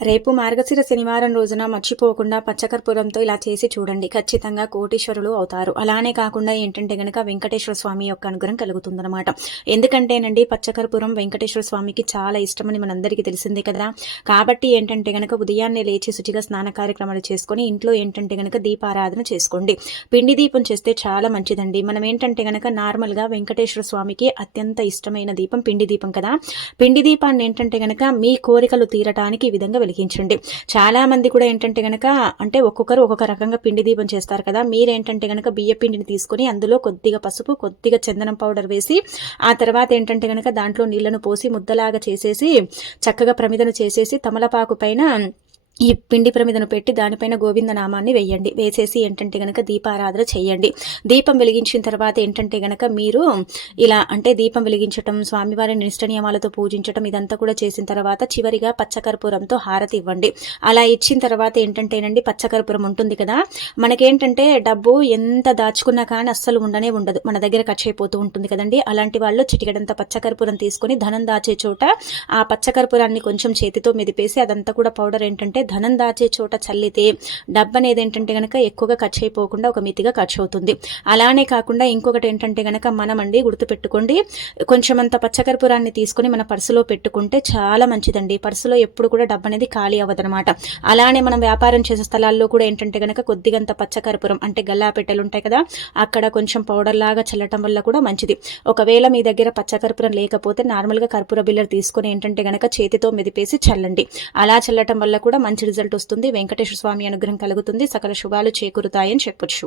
రేపు మార్గశిర శనివారం రోజున మర్చిపోకుండా పచ్చకర్పూరంతో ఇలా చేసి చూడండి. ఖచ్చితంగా కోటీశ్వరులు అవుతారు. అలానే కాకుండా ఏంటంటే గనక వెంకటేశ్వర స్వామి యొక్క అనుగ్రహం కలుగుతుందనమాట ఎందుకంటేనండి పచ్చకర్పూరం వెంకటేశ్వర స్వామికి చాలా ఇష్టమని మనందరికీ తెలిసిందే కదా. కాబట్టి ఏంటంటే గనక ఉదయాన్నే లేచి శుచిగా స్నాన కార్యక్రమాలు చేసుకొని ఇంట్లో ఏంటంటే గనక దీపారాధన చేసుకోండి. పిండి దీపం చేస్తే చాలా మంచిదండి. మనం ఏంటంటే గనక నార్మల్గా వెంకటేశ్వర స్వామికి అత్యంత ఇష్టమైన దీపం పిండి దీపం కదా. పిండి దీపాన్ని ఏంటంటే గనక మీ కోరికలు తీరటానికి ఈ విధంగా వెలిగించండి. చాలామంది కూడా ఏంటంటే కనుక అంటే ఒక్కొక్కరు ఒక్కొక్క రకంగా పిండి దీపం చేస్తారు కదా మీరేంటంటే కనుక బియ్య పిండిని తీసుకొని అందులో కొద్దిగా పసుపు కొద్దిగా చందనం పౌడర్ వేసి ఆ తర్వాత ఏంటంటే కనుక దాంట్లో నీళ్ళను పోసి ముద్దలాగా చేసేసి చక్కగా ప్రమిదను చేసేసి తమలపాకు పైన ఈ పిండి ప్రమిదను పెట్టి దానిపైన గోవింద నామాన్ని వేయండి. వేసేసి ఏంటంటే గనక దీపారాధన చేయండి. దీపం వెలిగించిన తర్వాత ఏంటంటే గనక మీరు ఇలా అంటే దీపం వెలిగించటం స్వామివారిని నిష్ట నియమాలతో పూజించటం ఇదంతా కూడా చేసిన తర్వాత చివరిగా పచ్చకర్పూరంతో హారతి ఇవ్వండి. అలా ఇచ్చిన తర్వాత ఏంటంటేనండి పచ్చకర్పూరం ఉంటుంది కదా మనకేంటంటే డబ్బు ఎంత దాచుకున్నా కానీ అస్సలు ఉండనే ఉండదు. మన దగ్గర ఖర్చు అయిపోతూ ఉంటుంది కదండి. అలాంటి వాళ్ళు చిటికడంత పచ్చకర్పూరం తీసుకొని ధనం దాచే చోట ఆ పచ్చకర్పూరాన్ని కొంచెం చేతితో మెదిపేసి అదంతా కూడా పౌడర్ ఏంటంటే ధనం దాచే చోట చల్లితే డబ్బు అనేది ఏంటంటే కనుక ఎక్కువగా ఖర్చు అయిపోకుండా ఒక మితిగా ఖర్చు అవుతుంది. అలానే కాకుండా ఇంకొకటి ఏంటంటే కనుక మనమండి గుర్తుపెట్టుకోండి కొంచెం అంత పచ్చకర్పూరాన్ని తీసుకొని మన పర్సులో పెట్టుకుంటే చాలా మంచిదండి. పర్సులో ఎప్పుడు కూడా డబ్బు అనేది ఖాళీ అవ్వదనమాట అలానే మనం వ్యాపారం చేసే స్థలాల్లో కూడా ఏంటంటే కనుక కొద్దిగంత పచ్చకర్పూరం అంటే గల్లా పెట్టెలు ఉంటాయి కదా అక్కడ కొంచెం పౌడర్ లాగా చల్లటం వల్ల కూడా మంచిది. ఒకవేళ మీ దగ్గర పచ్చకర్పూరం లేకపోతే నార్మల్గా కర్పూర బిల్లర్ తీసుకొని ఏంటంటే గనక చేతితో మెదిపేసి చల్లండి. అలా చల్లటం వల్ల కూడా మంచి మంచి రిజల్ట్ వస్తుంది. వెంకటేశ్వర స్వామి అనుగ్రహం కలుగుతుంది. సకల శుభాలు చేకూరుతాయని చెప్పొచ్చు.